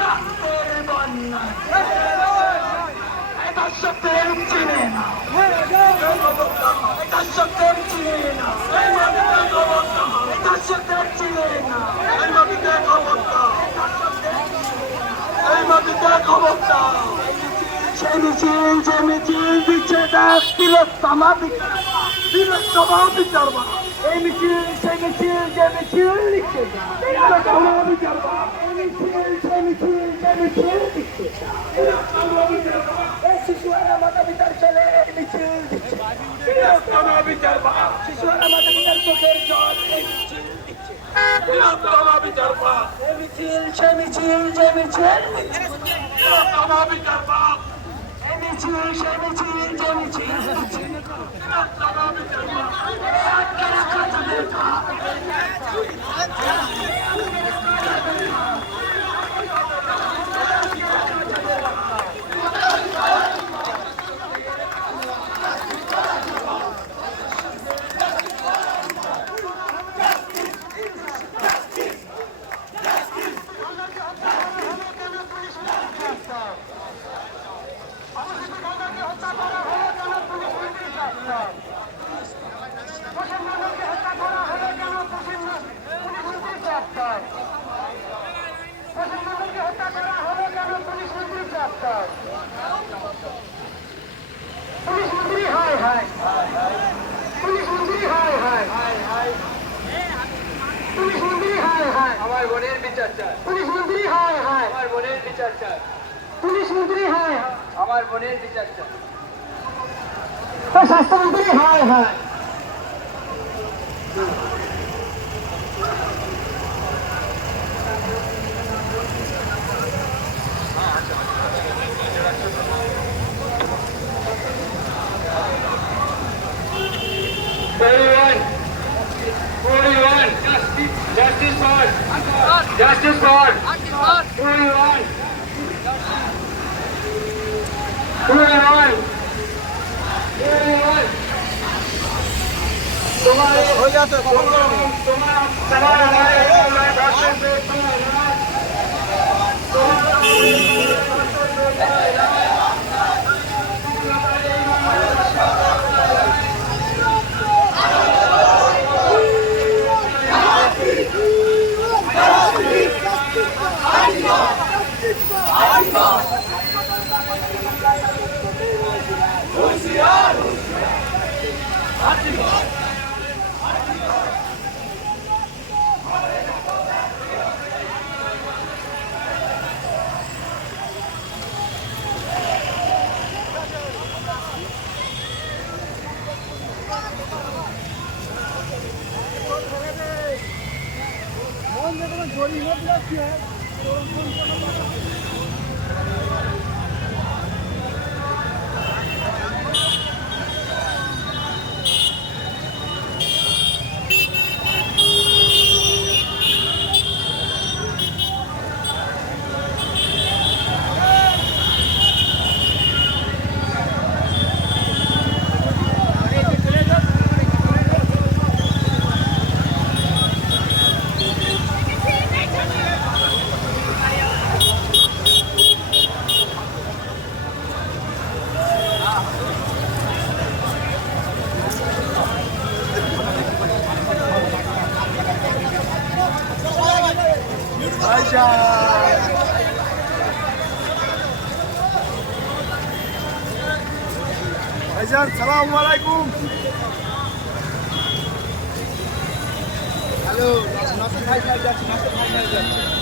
রক্তের বন্যা দর্শকদের চিনে না দর্শকদের চিনে না দর্শকদের চিনে না এই মাটিতে ক্ষমতা এই মাটিতে ক্ষমতা সে মিছিল যে মিছিল দিচ্ছে দেখ তিলোত্তমা বিচার এই মিছিল সে মিছিল যে মিছিল দিচ্ছে তিলোত্তমা বিচার এই মিছিল সে মিছিল যে মিছিল দিচ্ছে শিশুরা মাতা পিতার ছেলে মিছিল দিচ্ছে তিলোত্তমা বিচার শিশুরা মাতা পিতার চোখের জল এই মিছিল দিচ্ছে তিলোত্তমা বিচার এই মিছিল সে মিছিল যে মিছিল দিচ্ছে তিলোত্তমা বিচার মিছিল সে মিছিল যে মিছিল দিচ্ছে তিলোত্তমা বিচার আমার বোনের বিচার চাই পুলিশ মন্ত্রী হায় হায় আমার বোনের বিচার চাই পুলিশ মন্ত্রী হায় আমার বোনের বিচার চাই স্বাস্থ্যমন্ত্রী হায় হায় Justice for justice for everyone. तुम्हारे हो जाते ভাইজান সালামু আলাইকুম। হ্যালো, নাসির ভাই যাচ্ছে।